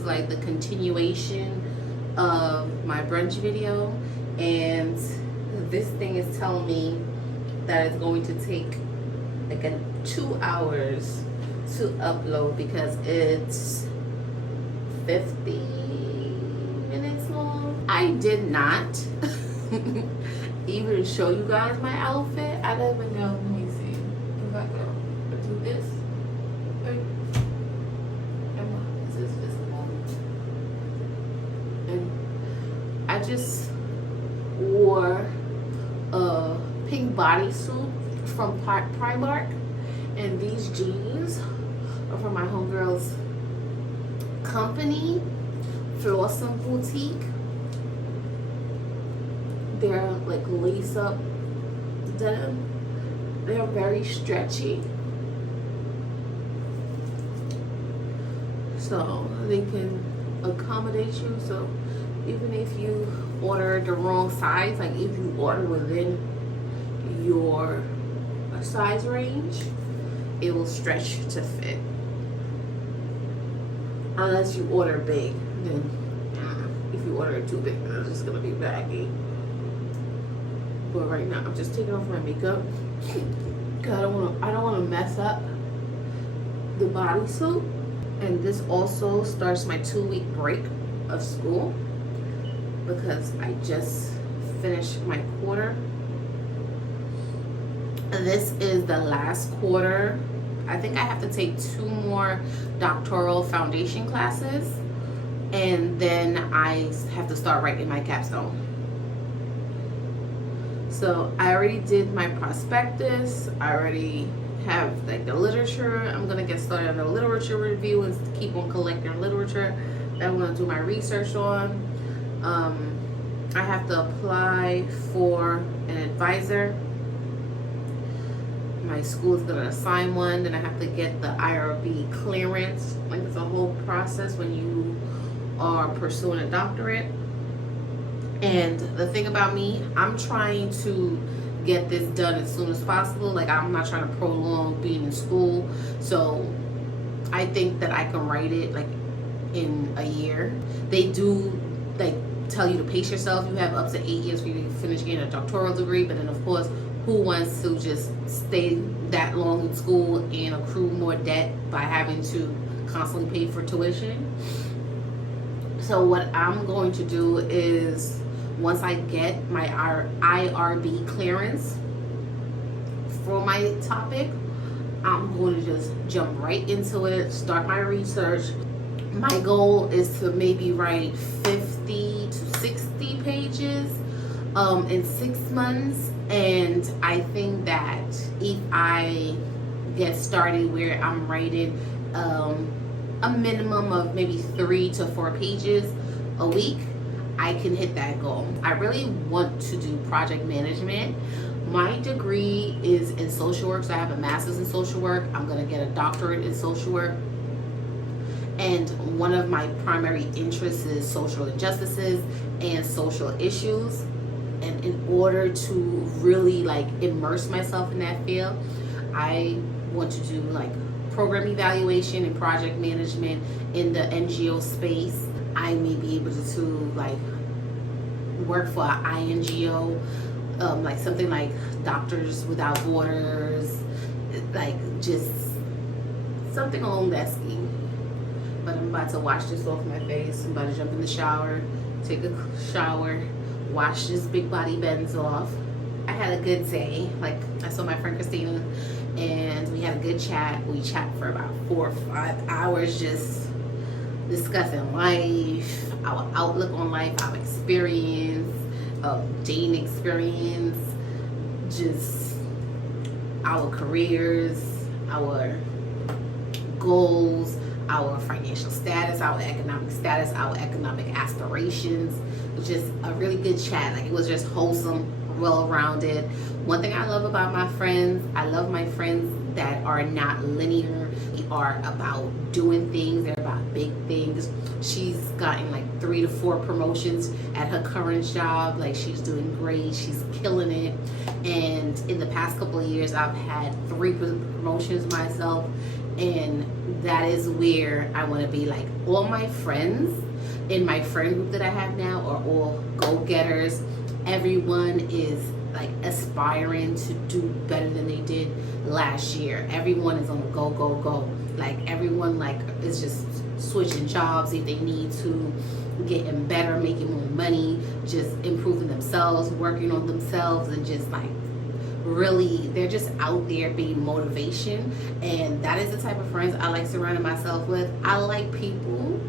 is like the continuation of my brunch video, and this thing is telling me that it's going to take like 2 hours to upload because it's 50 minutes long. I did not even show you guys my outfit. I don't even know. Let me see if I go do this. Is this visible? And I just wore a pink bodysuit from Primark, and these jeans are from my homegirl's company, Flossom Boutique. They're like lace up denim. They're very stretchy, so they can accommodate you. So even if you order the wrong size, like if you order within your size range, it will stretch to fit. Unless you order big, then if you order it too big, then it's just gonna be baggy. But right now, I'm just taking off my makeup because I don't wanna mess up the bodysuit. And this also starts my 2-week break of school because I just finished my quarter. And this is the last quarter. I think I have to take 2 more doctoral foundation classes, and then I have to start writing my capstone. So I already did my prospectus. I already have like the literature. I'm gonna get started on the literature review and keep on collecting literature that I'm gonna do my research on. I have to apply for an advisor. My school is gonna assign one. Then I have to get the IRB clearance. Like, it's a whole process when you are pursuing a doctorate. And the thing about me, I'm trying to get this done as soon as possible. Like, I'm not trying to prolong being in school. So I think that I can write it like in a year. They do like tell you to pace yourself. You have up to 8 years for you to finish getting a doctoral degree. But then of course, who wants to just stay that long in school and accrue more debt by having to constantly pay for tuition? So what I'm going to do is, once I get my IRB clearance for my topic, I'm going to just jump right into it, start my research. My goal is to maybe write 50 to 60 pages in 6 months. And I think that if I get started where I'm writing a minimum of maybe 3 to 4 pages a week, I can hit that goal. I really want to do project management. My degree is in social work, so I have a master's in social work. I'm gonna get a doctorate in social work. And one of my primary interests is social injustices and social issues. And in order to really like immerse myself in that field, I want to do like program evaluation and project management in the NGO space. I may be able to like work for an INGO, like something like Doctors Without Borders, like just something along that scheme. But I'm about to wash this off my face. I'm about to jump in the shower, take a shower, wash this big body bends off. I had a good day. Like, I saw my friend Christina and we had a good chat. We chat for about 4 or 5 hours, just discussing life, our outlook on life, our experience, dating experience, just our careers, our goals, our financial status, our economic aspirations. It was just a really good chat. Like, it was just wholesome, well-rounded. One thing I love about my friends, I love my friends that are not linear. They are about doing things. They're about big things. She's gotten like 3 to 4 promotions at her current job. Like, she's doing great. She's killing it. And in the past couple of years, I've had 3 promotions myself. And that is where I want to be. Like, all my friends in my friend group that I have now are all go-getters. Everyone is like aspiring to do better than they did last year. Everyone is on a go, go, go. Like, everyone like is just switching jobs if they need to, getting better, making more money, just improving themselves, working on themselves, and just like really, they're just out there being motivation. And that is the type of friends I like surrounding myself with. I like people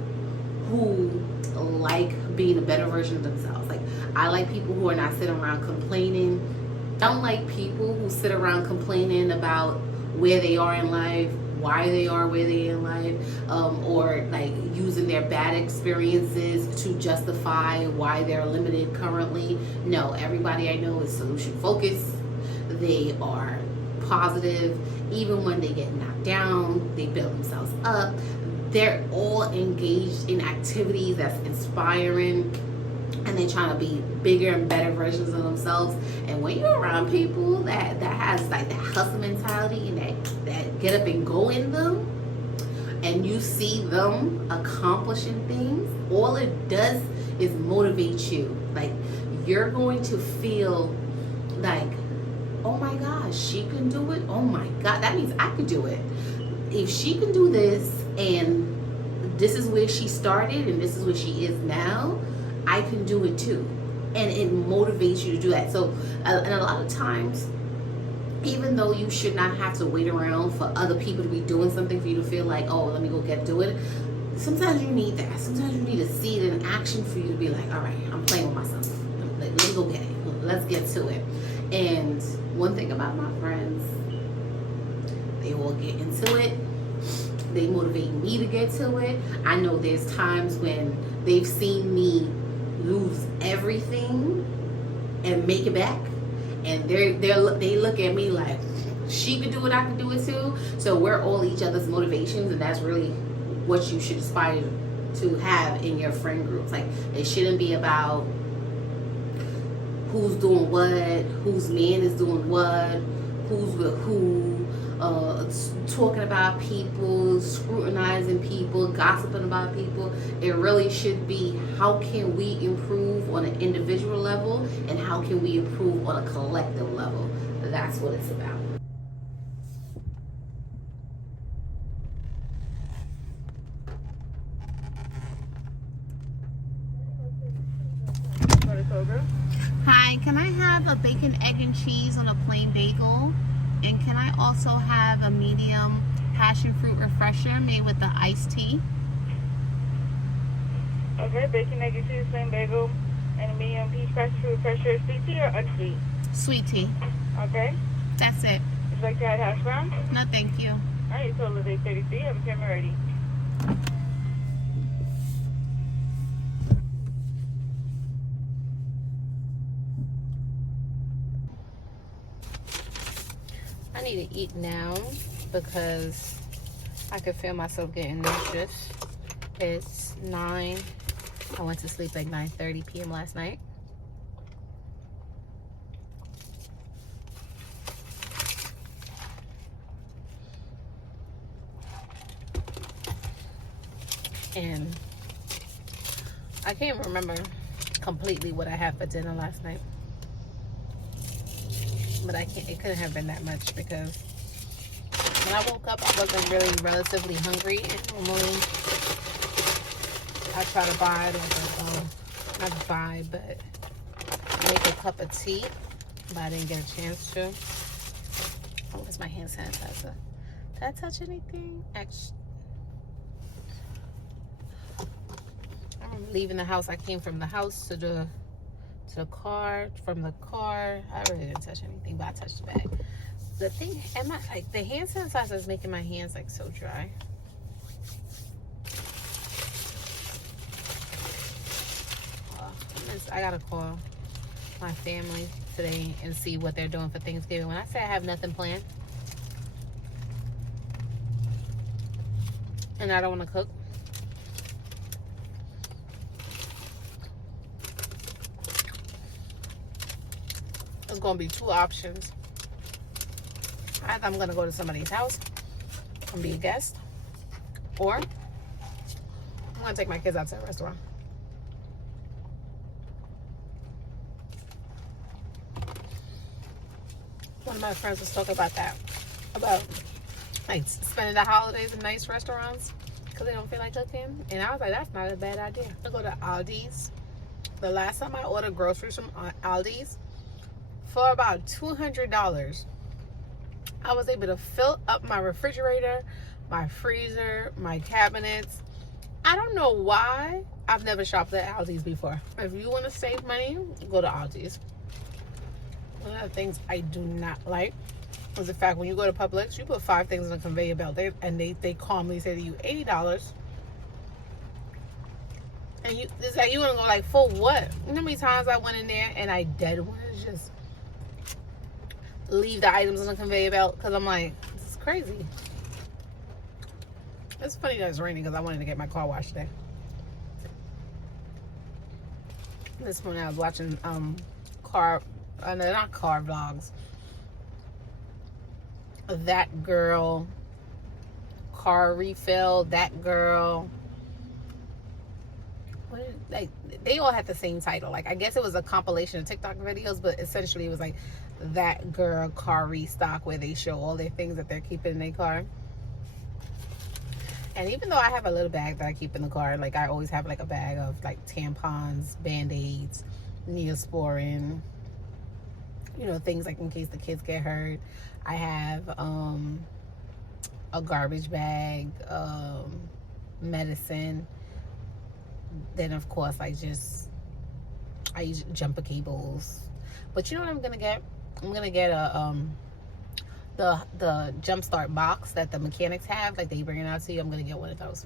who like being a better version of themselves. Like, I like people who are not sitting around complaining. I don't like people who sit around complaining about where they are in life, why they are where they are in life, or like using their bad experiences to justify why they're limited currently. No, everybody I know is solution focused. They are positive. Even when they get knocked down, they build themselves up. They're all engaged in activities that's inspiring, and they're trying to be bigger and better versions of themselves. And when you're around people that has like that hustle mentality and that get up and go in them, and you see them accomplishing things, all it does is motivate you. Like, you're going to feel like, oh my gosh, she can do it. Oh my God, that means I could do it. If she can do this, and this is where she started and this is where she is now, I can do it too. And it motivates you to do that. So, and a lot of times, even though you should not have to wait around for other people to be doing something for you to feel like, oh, let me go do it. Sometimes you need that. Sometimes you need to see it in action for you to be like, all right, I'm playing with myself. Let me go get it. Let's get to it. And one thing about my friends, they all get into it. They motivate me to get to it. I know there's times when they've seen me lose everything and make it back, and they look at me like, she could do it, I could do it too. So we're all each other's motivations, and that's really what you should aspire to have in your friend groups. Like, it shouldn't be about who's doing what, whose man is doing what, who's with who, talking about people, scrutinizing people, gossiping about people. It really should be, how can we improve on an individual level, and how can we improve on a collective level? That's what it's about. Hi, can I have a bacon, egg, and cheese on a plain bagel? And can I also have a medium passion fruit refresher made with the iced tea? Okay, bacon, egg, and cheese, plain bagel, and a medium peach passion fruit refresher. Sweet tea or unsweet? Sweet tea. Okay. That's it. Would you like to add hash browns? No, thank you. All right, total is $8.33. Have a camera ready. I need to eat now because I could feel myself getting nauseous. It's 9. I went to sleep at 9:30 p.m. last night. And I can't remember completely what I had for dinner last night. But it couldn't have been that much, because when I woke up, I wasn't really relatively hungry. And normally I try to buy, not buy, but make a cup of tea, but I didn't get a chance to. Oh, where's my hand sanitizer? Did I touch anything? Actually, I remember leaving the house. I came from the house to the car, from the car. I really didn't touch anything, but I touched the bag. The thing, the hand sanitizer is making my hands like so dry. I gotta call my family today and see what they're doing for Thanksgiving. When I say I have nothing planned and I don't want to cook, there's gonna be two options. Either I'm gonna go to somebody's house, and be a guest, or I'm gonna take my kids out to a restaurant. One of my friends was talking about that, about like spending the holidays in nice restaurants because they don't feel like cooking. And I was like, that's not a bad idea. I go to Aldi's. The last time I ordered groceries from Aldi's, for about $200, I was able to fill up my refrigerator, my freezer, my cabinets. I don't know why I've never shopped at Aldi's before. If you want to save money, go to Aldi's. One of the things I do not like is the fact when you go to Publix, you put 5 things in a conveyor belt, and they calmly say to you $80, and it's like you want to go like, for what? You know how many times I went in there and I dead want to just leave the items on the conveyor belt because I'm like, this is crazy. It's funny that it's raining because I wanted to get my car washed today. This morning I was watching not car vlogs. That girl, car refill, that girl. Like, they all had the same title. Like, I guess it was a compilation of TikTok videos, but essentially it was like that girl car restock, where they show all their things that they're keeping in their car. And even though I have a little bag that I keep in the car, like I always have like a bag of like tampons, Band-Aids, Neosporin, you know, things like in case the kids get hurt. I have a garbage bag, medicine. Then of course I use jumper cables. But you know what I'm gonna get? I'm gonna get a the jump start box that the mechanics have, like they bring it out to you. I'm gonna get one of those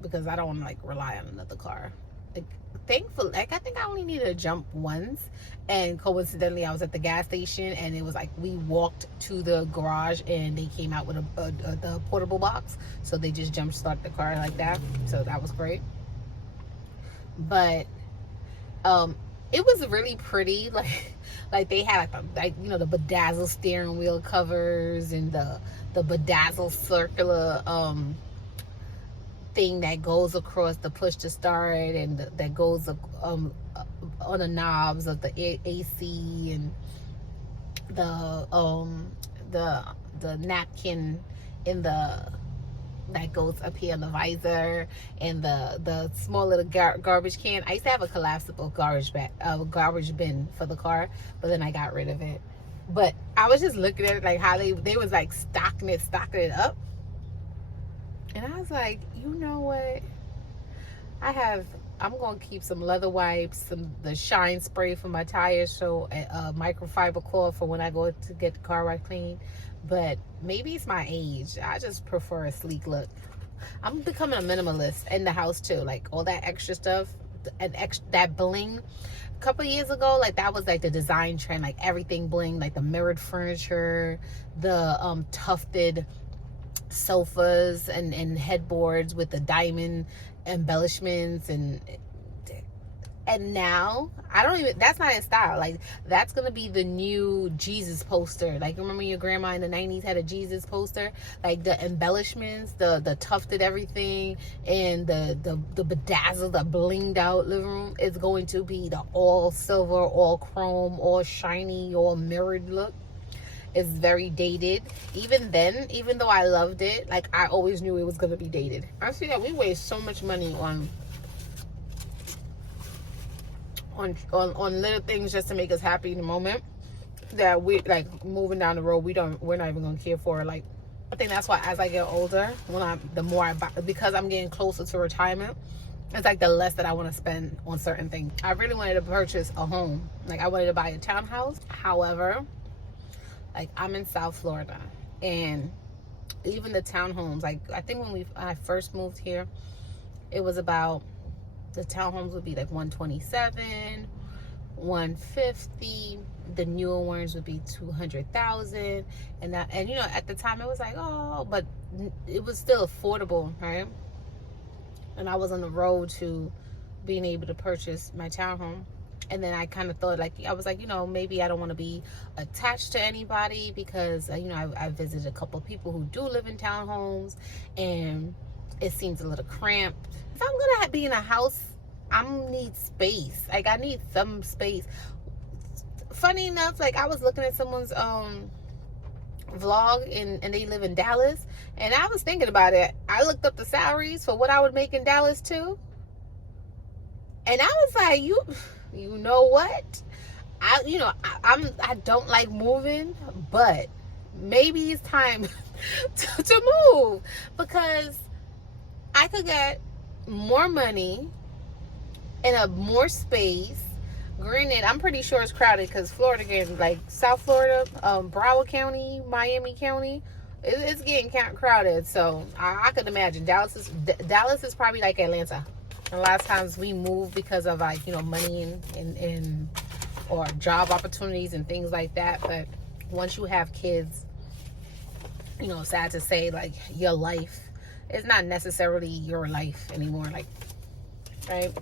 because I don't want to like rely on another car. Like, thankfully, like I think I only needed a jump once, and coincidentally I was at the gas station, and it was like we walked to the garage and they came out with the portable box, so they just jump start the car like that, so that was great. But it was really pretty. Like they had like you know, the bedazzled steering wheel covers and the bedazzled circular thing that goes across the push to start, and that goes on the knobs of the AC, and the napkin in the that goes up here on the visor, and the small little garbage can. I used to have a collapsible garbage bin for the car, but then I got rid of it. But I was just looking at it, like how they was like stocking it up, and I was like, you know what? I'm gonna keep some leather wipes, the shine spray for my tires, so a microfiber cloth for when I go to get the car wash clean. But maybe it's my age. I just prefer a sleek look. I'm becoming a minimalist in the house too. Like all that extra stuff, and that bling. A couple of years ago, like that was like the design trend. Like everything bling, like the mirrored furniture, the tufted sofas and headboards with the diamond embellishments, and now I don't even, that's not in style. Like that's gonna be the new Jesus poster. Like remember your grandma in the 90s had a Jesus poster? Like the embellishments, the tufted everything, and the bedazzled, the blinged out living room is going to be the all silver, all chrome, all shiny, all mirrored look. It's very dated. Even then, even though I loved it, like I always knew it was gonna be dated. I see that we waste so much money on little things just to make us happy in the moment, that we like moving down the road, we're not even gonna care for it. Like I think that's why as I get older, the more I buy, because I'm getting closer to retirement, it's like the less that I want to spend on certain things. I really wanted to purchase a home. Like I wanted to buy a townhouse. However, like I'm in South Florida, and even the townhomes, like I think when I first moved here, it was about, the townhomes would be like 127, 150. The newer ones would be 200,000, and you know, at the time it was like, oh, but it was still affordable, right? And I was on the road to being able to purchase my townhome. And then I kind of thought, like, I was like, maybe I don't want to be attached to anybody because, I visited a couple of people who do live in townhomes and it seems a little cramped. If I'm going to be in a house, I need space. Like, I need some space. Funny enough, like, I was looking at someone's vlog and they live in Dallas, and I was thinking about it. I looked up the salaries for what I would make in Dallas too, and I was like, you know what, I don't like moving, but maybe it's time to move, because I could get more money in a more space. Granted, I'm pretty sure it's crowded because Florida getting, like, South Florida, Broward County, Miami County, it's getting crowded. So I could imagine Dallas is probably like Atlanta. A lot of times we move because of, like, money and or job opportunities and things like that. But once you have kids, sad to say, like, your life is not necessarily your life anymore. Like, right?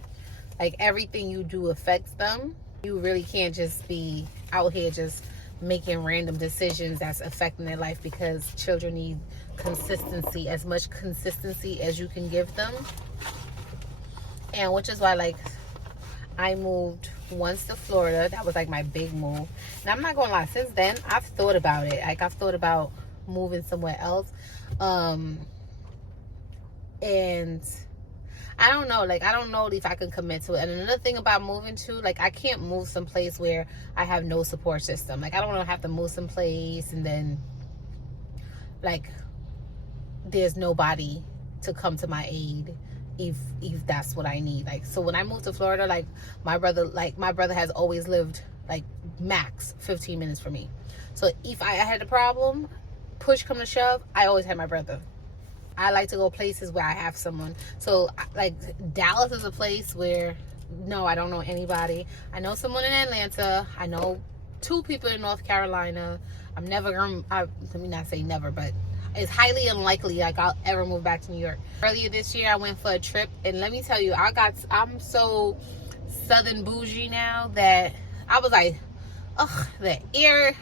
Like, everything you do affects them. You really can't just be out here just making random decisions that's affecting their life, because children need consistency, as much consistency as you can give them. And which is why, like, I moved once to Florida. That was like my big move. And I'm not gonna lie, since then I've thought about it. Like, I've thought about moving somewhere else. And I don't know, like, I don't know if I can commit to it. And another thing about moving too, like, I can't move someplace where I have no support system. Like, I don't want to have to move someplace and then, like, there's nobody to come to my aid if that's what I need. Like, so when I moved to Florida, like, my brother has always lived, like, max 15 minutes from me. So if I had a problem, push come to shove, I always had my brother. I like to go places where I have someone. So, like, Dallas is a place where, no, I don't know anybody. I know someone in Atlanta. I know 2 people in North Carolina. I'm never going to, let me not say never, but it's highly unlikely, like, I'll ever move back to New York. Earlier this year, I went for a trip, and let me tell you, I'm so southern bougie now that I was like, ugh, the air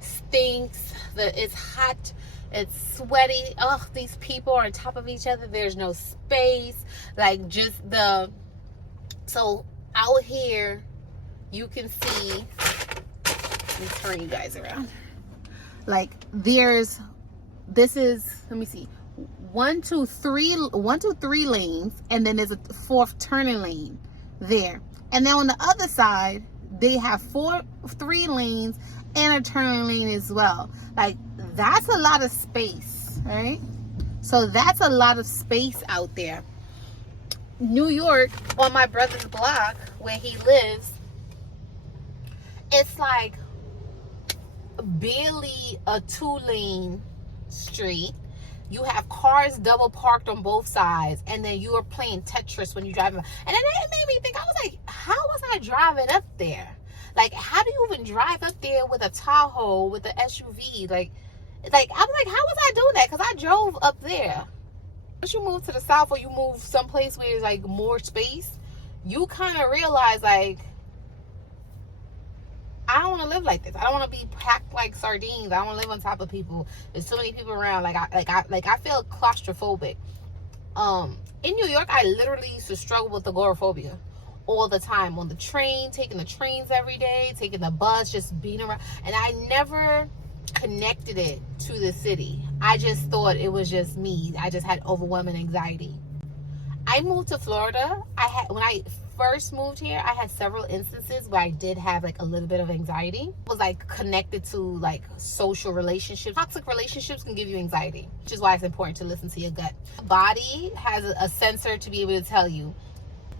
stinks, it's hot, it's sweaty, ugh, these people are on top of each other, there's no space, like, just so out here, you can see, let me turn you guys around, like, this is, let me see, 1, 2, 3 lanes, and then there's a 4th turning lane there, and then on the other side, they have 3 lanes and a turning lane as well. Like, that's a lot of space, right? So that's a lot of space out there. New York, on my brother's block where he lives, it's like barely a 2-lane street. You have cars double parked on both sides, and then you are playing Tetris when you drive. And then it made me think, I was like, how was I driving up there? Like, how do you even drive up there with a Tahoe, with an SUV? Like, I'm like, how was I doing that? Because I drove up there. Once you move to the South, or you move someplace where there's, like, more space, you kind of realize, like, I don't want to live like this. I don't want to be packed like sardines. I don't want to live on top of people. There's so many people around. I feel claustrophobic. In New York, I literally used to struggle with agoraphobia all the time. On the train, taking the trains every day, taking the bus, just being around. And I never connected it to the city. I just thought it was just me. I just had overwhelming anxiety. I moved to Florida. When I first moved here, I had several instances where I did have, like, a little bit of anxiety. It was, like, connected to, like, social relationships. Toxic relationships can give you anxiety, which is why it's important to listen to your gut. Body has a sensor to be able to tell you.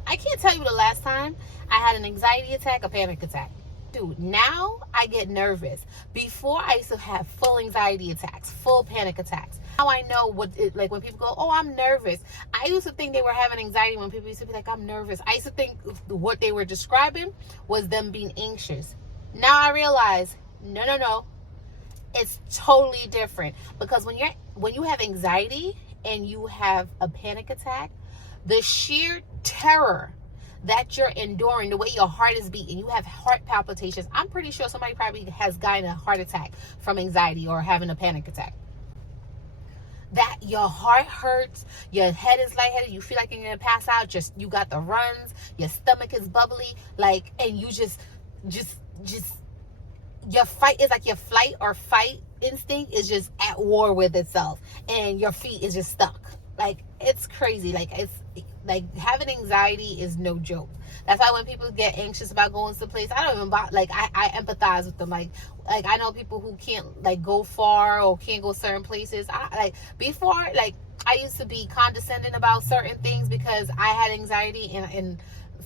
I can't tell you the last time I had an anxiety attack, a panic attack. Dude, now I get nervous. Before, I used to have full anxiety attacks, full panic attacks. Now I know like, when people go, oh, I'm nervous. I used to think they were having anxiety when people used to be like, I'm nervous. I used to think what they were describing was them being anxious. Now I realize, no. It's totally different. Because when you have anxiety and you have a panic attack, the sheer terror that you're enduring, the way your heart is beating, you have heart palpitations. I'm pretty sure somebody probably has gotten a heart attack from anxiety or having a panic attack. That your heart hurts, your head is lightheaded, you feel like you're gonna pass out, just you got the runs, your stomach is bubbly, like, and you just your fight is like your flight or fight instinct is just at war with itself, and your feet is just stuck. Like, it's crazy. Like, it's like having anxiety is no joke. That's why when people get anxious about going to a place, I don't even like I empathize with them. Like I know people who can't like go far or can't go certain places. Before, like, I used to be condescending about certain things because I had anxiety, and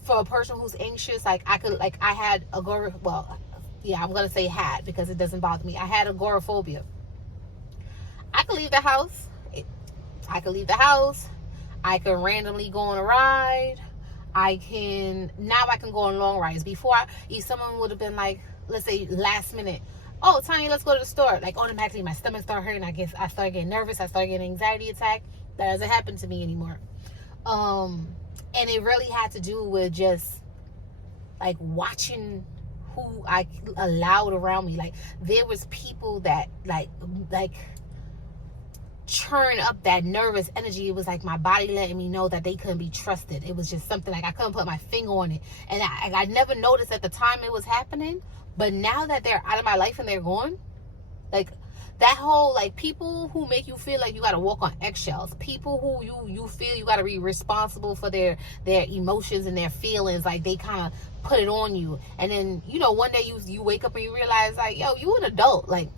for a person who's anxious, like I had I'm gonna say had because it doesn't bother me. I had agoraphobia. I could leave the house. I can randomly go on a ride. I can go on long rides. Before, if someone would have been like, let's say last minute, oh, Tanya, let's go to the store. Like, automatically my stomach started hurting. I guess I started getting nervous. I started getting an anxiety attack. That doesn't happen to me anymore. And it really had to do with just like watching who I allowed around me. Like, there was people that like churn up that nervous energy. It was like my body letting me know that they couldn't be trusted. It was just something like I couldn't put my finger on it, and I never noticed at the time it was happening. But now that they're out of my life and they're gone, like that whole, like, people who make you feel like you got to walk on eggshells, people who you feel you got to be responsible for their emotions and their feelings, like they kind of put it on you. And then, you know, one day you wake up and you realize, like, yo, you an adult, like,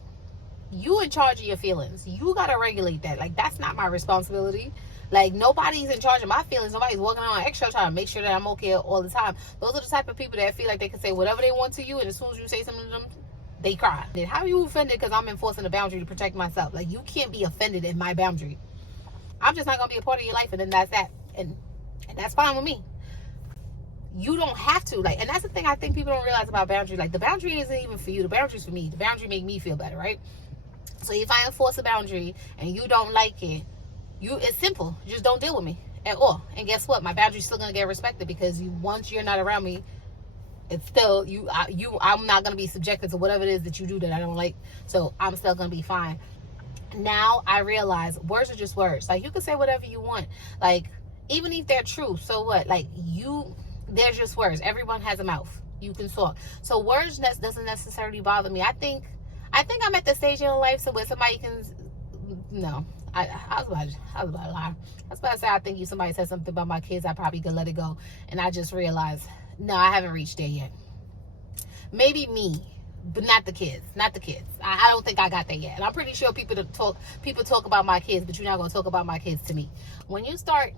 you in charge of your feelings. You got to regulate that. Like, that's not my responsibility. Like, nobody's in charge of my feelings. Nobody's walking on extra trying to make sure that I'm okay all the time. Those are the type of people that feel like they can say whatever they want to you, and as soon as you say something to them, they cry. How are you offended because I'm enforcing a boundary to protect myself? Like, you can't be offended in my boundary. I'm just not going to be a part of your life, and then that's that. And that's fine with me. You don't have to. Like, and that's the thing I think people don't realize about boundary. Like, the boundary isn't even for you. The boundary's for me. The boundary make me feel better, right? So if I enforce a boundary and you don't like it, it's simple. Just don't deal with me at all. And guess what? My boundary's still gonna get respected, because once you're not around me, it's still I'm not gonna be subjected to whatever it is that you do that I don't like. So I'm still gonna be fine. Now I realize words are just words. Like, you can say whatever you want. Like, even if they're true, so what? Like, they're just words. Everyone has a mouth. You can talk. So words doesn't necessarily bother me. I think I'm at the stage in life so where somebody can, no, I was about to lie. I was about to say, I think if somebody said something about my kids, I probably could let it go. And I just realized, no, I haven't reached there yet. Maybe me, but not the kids. I don't think I got there yet. And I'm pretty sure people talk about my kids, but you're not going to talk about my kids to me. When you start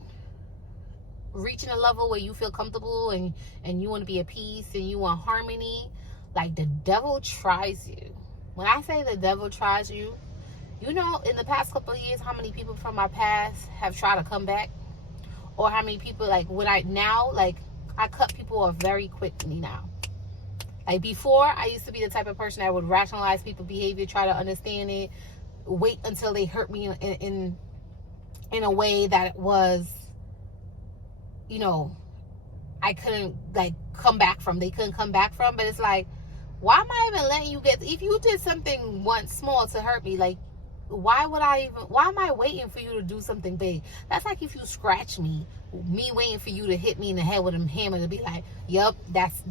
reaching a level where you feel comfortable and you want to be at peace and you want harmony, like, the devil tries you. When I say the devil tries you, you know, in the past couple of years, how many people from my past have tried to come back? Or how many people, like, I cut people off very quickly now. Like, before, I used to be the type of person that would rationalize people's behavior, try to understand it, wait until they hurt me in a way that was, you know, I couldn't, like, they couldn't come back from. But it's like, why am I even letting you if you did something once small to hurt me, like, why am I waiting for you to do something big? That's like if you scratch me waiting for you to hit me in the head with a hammer to be like, yep, that's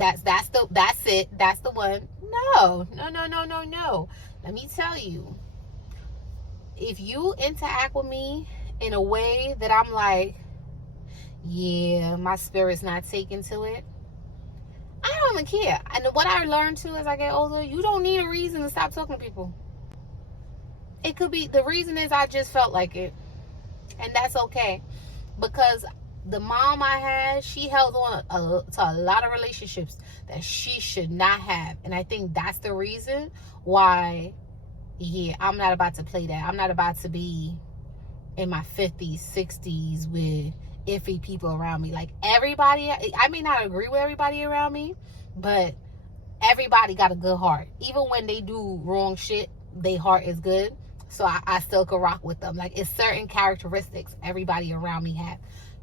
it, that's the one. No. Let me tell you, if you interact with me in a way that I'm like, yeah, my spirit's not taken to it, I don't even care. And what I learned too as I get older, you don't need a reason to stop talking to people. It could be, the reason is I just felt like it. And that's okay. Because the mom I had, she held on to a lot of relationships that she should not have. And I think that's the reason why, yeah, I'm not about to play that. I'm not about to be in my 50s, 60s with iffy people around me. Like, everybody, I may not agree with everybody around me, but everybody got a good heart. Even when they do wrong shit, their heart is good. So I still can rock with them. Like, it's certain characteristics everybody around me have.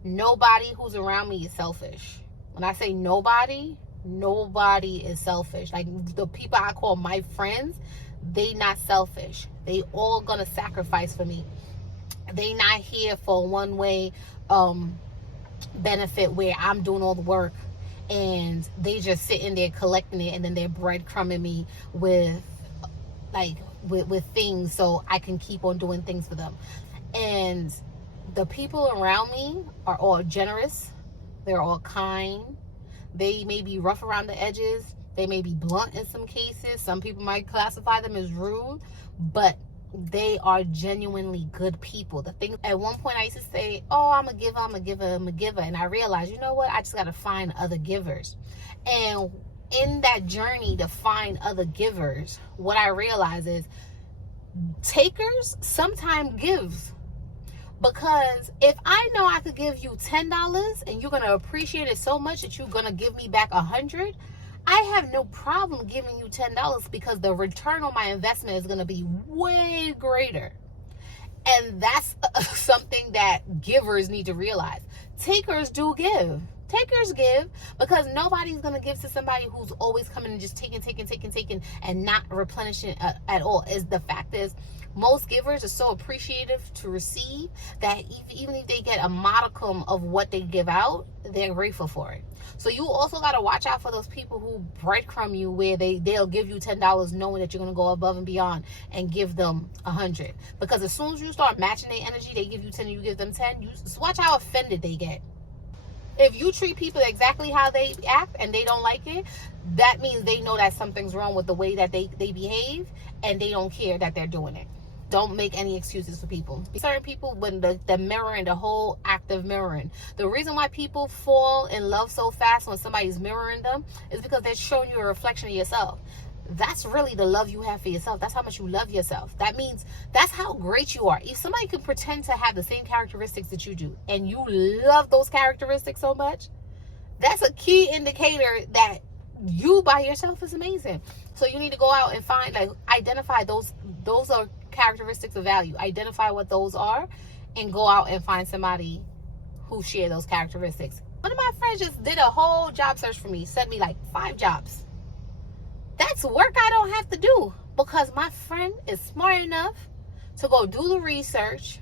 Nobody who's around me is selfish. When I say nobody is selfish. Like the people I call my friends, they not selfish. They all gonna sacrifice for me. They not here for one way benefit where I'm doing all the work and they just sitting there collecting it, and then they're breadcrumbing me with things so I can keep on doing things for them. And the people around me are all generous. They're all kind. They may be rough around the edges. They may be blunt in some cases. Some people might classify them as rude, but they are genuinely good people. The thing, at one point I used to say, oh, I'm a giver, I'm a giver, I'm a giver. And I realized, you know what? I just got to find other givers. And in that journey to find other givers, what I realize is takers sometimes give. Because if I know I could give you $10 and you're going to appreciate it so much that you're going to give me back $100, I have no problem giving you $10 because the return on my investment is going to be way greater. And that's something that givers need to realize. Takers do give. Takers give because nobody's going to give to somebody who's always coming and just taking and not replenishing at all. The fact is, most givers are so appreciative to receive that even if they get a modicum of what they give out, they're grateful for it. So you also got to watch out for those people who breadcrumb you, where they'll give you $10 knowing that you're going to go above and beyond and give them $100. Because as soon as you start matching their energy, they give you 10 and you give them 10. Just watch how offended they get. If you treat people exactly how they act and they don't like it, that means they know that something's wrong with the way that they behave, and they don't care that they're doing it. Don't make any excuses for people. Certain people, when the mirroring, the whole act of mirroring, the reason why people fall in love so fast when somebody's mirroring them is because they're showing you a reflection of yourself. That's really the love you have for yourself. That's how much you love yourself. That means that's how great you are. If somebody can pretend to have the same characteristics that you do and you love those characteristics so much, that's a key indicator that you by yourself is amazing. So you need to go out and find, identify those are characteristics of value. Identify what those are and go out and find somebody who share those characteristics. One of my friends just did a whole job search for me, sent me 5 jobs. That's work I don't have to do because my friend is smart enough to go do the research,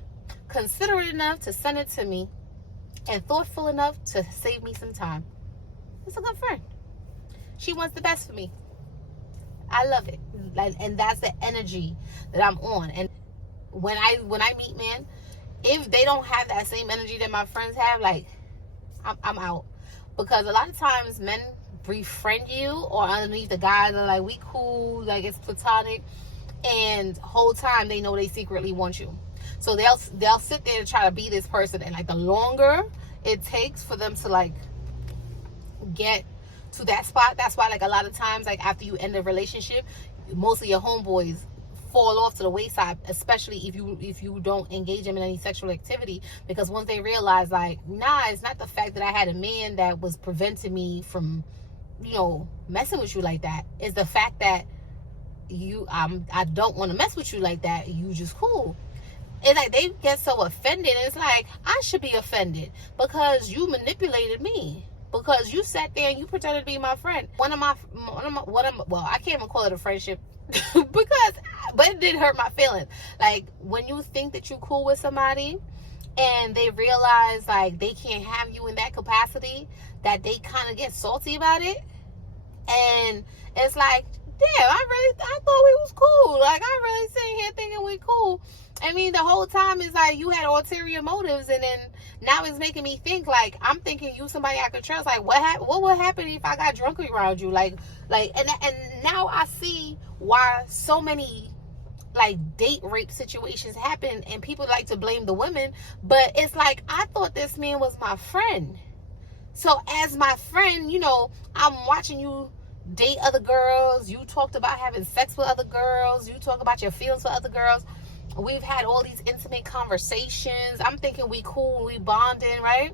considerate enough to send it to me, and thoughtful enough to save me some time. It's a good friend. She wants the best for me. I love it. And that's the energy that I'm on. And when I meet men, if they don't have that same energy that my friends have, I'm out. Because a lot of times men befriend you, or underneath the guys are like, we cool, it's platonic, and whole time they know they secretly want you. So they'll sit there to try to be this person, and the longer it takes for them to get to that spot, that's why a lot of times after you end a relationship, most of your homeboys fall off to the wayside, especially if you don't engage them in any sexual activity, because once they realize nah, it's not the fact that I had a man that was preventing me from messing with you like that. It's the fact that I don't want to mess with you like that. You just cool. It's they get so offended. It's I should be offended because you manipulated me. Because you sat there and you pretended to be my friend. Well, I can't even call it a friendship but it did hurt my feelings. When you think that you're cool with somebody and they realize they can't have you in that capacity, that they kind of get salty about it. And it's damn, I thought we was cool. I'm really sitting here thinking we cool. I mean, the whole time is you had ulterior motives, and then now it's making me think I'm thinking you somebody I could trust. What would happen if I got drunk around you? And now I see why so many date rape situations happen, and people like to blame the women. But it's I thought this man was my friend. So as my friend, I'm watching you date other girls. You talked about having sex with other girls. You talk about your feelings for other girls. We've had all these intimate conversations. I'm thinking we cool, we bonding, right?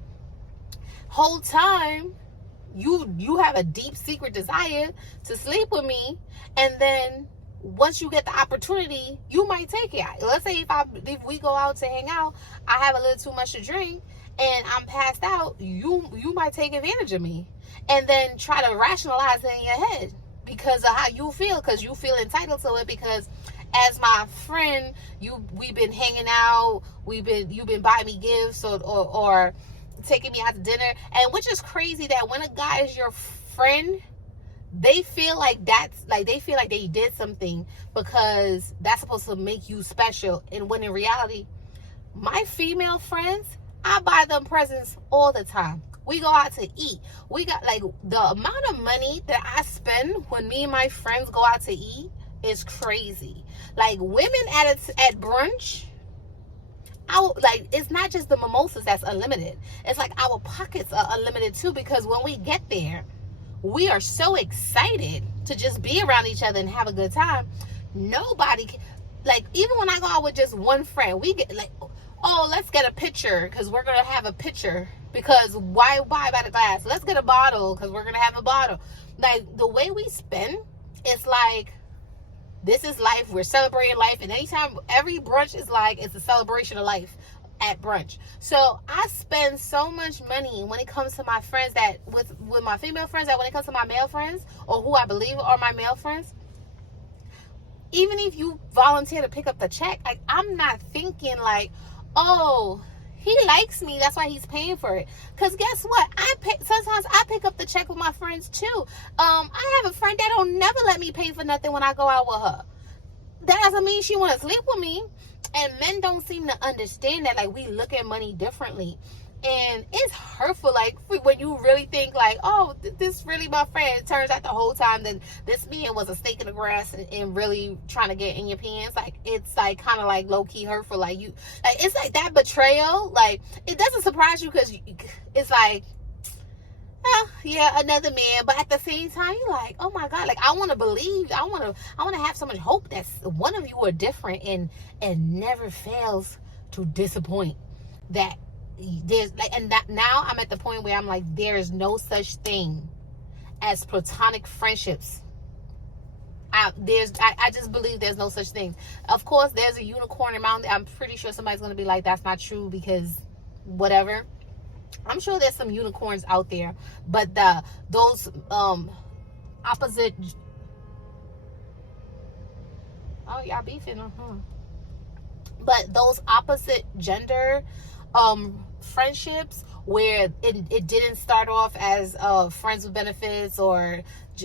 Whole time, you have a deep secret desire to sleep with me, and then once you get the opportunity, you might take it. Let's say if we go out to hang out, I have a little too much to drink, and I'm passed out, you might take advantage of me. and then try to rationalize it in your head because of how you feel, because you feel entitled to it, because as my friend, we've been hanging out, you've been buying me gifts or taking me out to dinner. And which is crazy that when a guy is your friend, they feel like they feel like they did something because that's supposed to make you special. And when in reality, my female friends, I buy them presents all the time. We go out to eat. We got like the amount of money that I spend when me and my friends go out to eat is crazy. Like women at brunch, it's not just the mimosas that's unlimited. It's like our pockets are unlimited too, because when we get there, we are so excited to just be around each other and have a good time. Nobody, like, even when I go out with just one friend, we get like, oh, let's get a picture because we're gonna have a picture. Because why buy by the glass? Let's get a bottle because we're gonna have a bottle. Like the way we spend, it's like, this is life. We're celebrating life, and anytime, every brunch is like, it's a celebration of life at brunch. So I spend so much money when it comes to my friends, that with my female friends, that when it comes to my male friends, or who I believe are my male friends, even if you volunteer to pick up the check, like, I'm not thinking like, oh, he likes me, that's why he's paying for it. Because guess what? Sometimes I pick up the check with my friends too. I have a friend that don't never let me pay for nothing when I go out with her. That doesn't mean she want to sleep with me. And men don't seem to understand that. Like, we look at money differently. And it's hurtful, like, when you really think like, oh, this really my friend. It turns out the whole time that this man was a snake in the grass and really trying to get in your pants. Like, it's like kind of like low-key hurtful. Like, it's like that betrayal. Like, it doesn't surprise you because it's like, oh, yeah, another man. But at the same time, you're like, oh my God, like, I want to believe, I want to have so much hope that one of you are different and never fails to disappoint. That there's like, and that now I'm at the point where I'm like, there is no such thing as platonic friendships. I just believe there's no such thing. Of course, there's a unicorn amount there. I'm pretty sure somebody's gonna be like, that's not true because whatever. I'm sure there's some unicorns out there, but those opposite. Oh, y'all beefing, But those opposite gender friendships where it didn't start off as friends with benefits or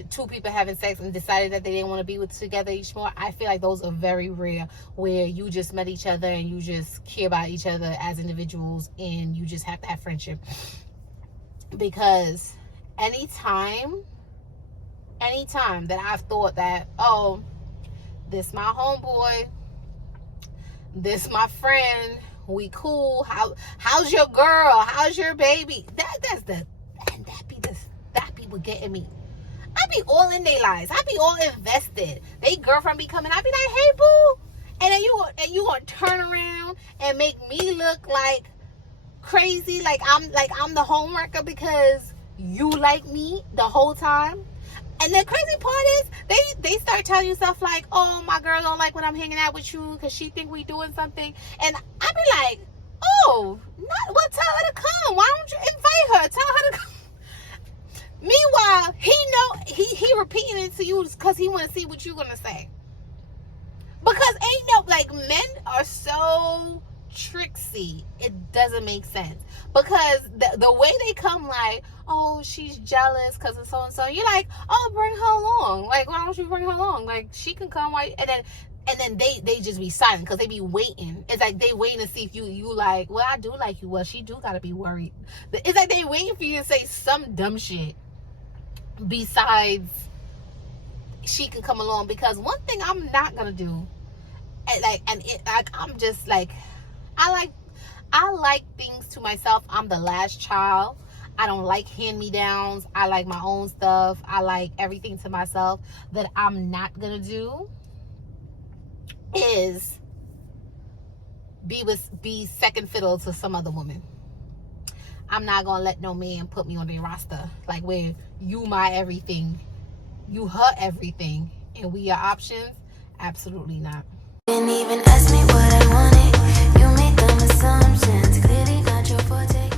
two people having sex and decided that they didn't want to be together each more. I feel like those are very rare, where you just met each other and you just care about each other as individuals and you just have that friendship. Because anytime that I've thought that, oh, this my homeboy, this my friend, we cool, how's your girl, how's your baby, that be what getting me. I be all in their lives, I be all invested. They girlfriend be coming, I be like, hey boo, and then you gonna turn around and make me look like crazy, like I'm the homewrecker because you like me the whole time. And the crazy part is they start telling you stuff like, oh, my girl don't like when I'm hanging out with you because she think we doing something. And I be like, oh, well, tell her to come. Why don't you invite her? Tell her to come. Meanwhile, he repeating it to you because he want to see what you're going to say. Because men are so tricksy, it doesn't make sense. Because the way they come, like, oh, she's jealous because of so and so, you're like, oh, bring her along. Like, why don't you bring her along? Like, she can come, and then they just be silent because they be waiting. It's like they waiting to see if you like, well, I do like you. Well, she do gotta be worried. It's like they waiting for you to say some dumb shit besides she can come along. Because one thing I'm not gonna do, I'm just like, I like things to myself. I'm the last child. I don't like hand-me-downs. I like my own stuff. I like everything to myself. That I'm not gonna do is be second fiddle to some other woman. I'm not gonna let no man put me on their roster, like, where you my everything, you her everything, and we are options. Absolutely not. Didn't even ask me what I wanted. You made dumb assumptions. Clearly not your forte.